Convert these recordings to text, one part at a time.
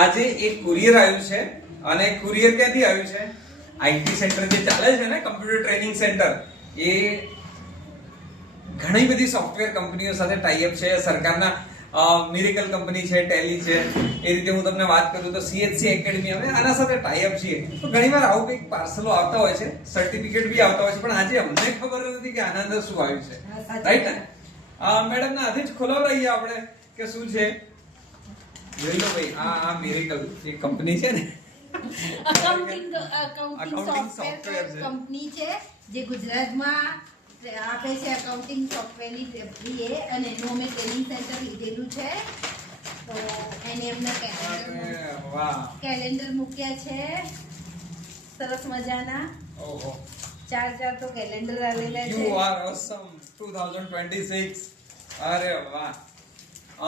આજે એક કુરિયર આવ્યું છે અને કુરિયર ક્યાંથી આવ્યું છે? આઈટી સેન્ટર જે ચાલે છે ને, કમ્પ્યુટર ટ્રેનિંગ સેન્ટર, એ ઘણી બધી સોફ્ટવેર કંપનીઓ સાથે ટાઈઅપ છે. સરકારના મિરેકલ કંપની છે, ટેલી છે. એ રીતે હું તમને વાત કરું તો CHC એકેડમી, અમે આના સાથે ટાઈઅપ છીએ. તો ઘણીવાર આવું કંઈક પાર્સલો આવતા હોય છે, સર્ટિફિકેટ બી આવતા હોય છે, પણ આજે અમને ખબર નથી કે આના અંદર શું આવ્યું છે. રાઈટ ને? મેડમ ના હાથે જ ખોલાવડાવીએ આપણે કે શું છે. જોઈ લો ભાઈ, આ મિરેકલ જે કંપની છે ને, અકાઉન્ટિંગ સોફ્ટવેર કંપની છે જે ગુજરાતમાં આપે છે અકાઉન્ટિંગ સોફ્ટવેરની ફ્રી અને એનું અમે ટ્રેનિંગ સેન્ટર લીધેલું છે. તો એને એમને કેલેન્ડર મૂક્યા છે સરસ મજાના. ઓહો, 4 તો કેલેન્ડર આવેલા છે. યુ આર ઓસમ 2026. અરે વાહ.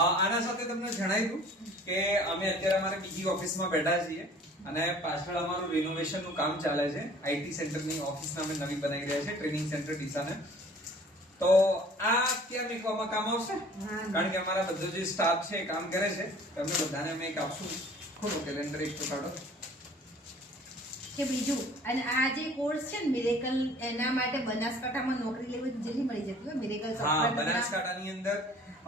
આના સાથે તમને જણાવી દઉં કે અમે અત્યારે અમારે બીજી ઓફિસમાં બેઠા છીએ અને પાછળ અમારું રિનોવેશન નું કામ ચાલે છે. આઈટી સેન્ટરની ઓફિસ અમે નવી બનાવી રહ્યા છે, ટ્રેનિંગ સેન્ટર ડીસાને. તો આ ક્યાં મૂકવામાં કામ આવશે? કારણ કે અમારા બધો જે સ્ટાફ છે કામ કરે છે, એમને બધાને અમે એક આપશું. ખોલો કેલેન્ડર એક તો કાઢો કે બીજું. અને આ જે કોર્સ છે ને મિરેકલ, એના માટે બનાસકાંઠામાં નોકરી લેવી જલ્દી મળી જતી હોય. મિરેકલ હા, સોફ્ટવેર બનાસકાંઠાની અંદર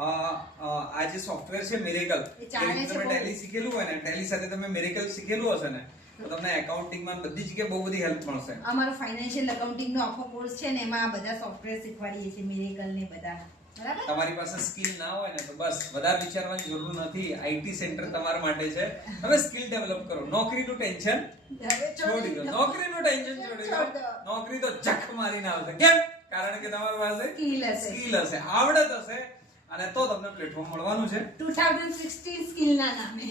આ જે સોફ્ટવેર છે મિરેકલ, તમે ટેલી શીખેલું હોય ને, ટેલી સાથે તમે મિરેકલ શીખેલું હશે ને, તો તમને એકાઉન્ટિંગમાં બધી જગ્યાએ બહુ બધી હેલ્પ મળશે. અમારો ફાઇનાન્શિયલ એકાઉન્ટિંગ નો આખો કોર્સ છે ને, એમાં આ બધા સોફ્ટવેર શીખવાડીએ છીએ, મિરેકલ ને બધા. બરાબર? તમારી પાસે સ્કિલ ના હોય ને તો બસ વધારે વિચારવાની જરૂર નથી. આઈટી સેન્ટર તમારા માટે છે. હવે સ્કિલ ડેવલપ કરો. નોકરીનું ટેન્શન છોડી દો. નોકરીનું ટેન્શન છોડી દો. નોકરી તો જખ મારીને આવશે. કેમ? કારણ કે તમારી પાસે સ્કિલ હશે, આવડત હશે, અને તો તમને પ્લેટફોર્મ મળવાનું છે. 2016 સ્કિલ ના નામે.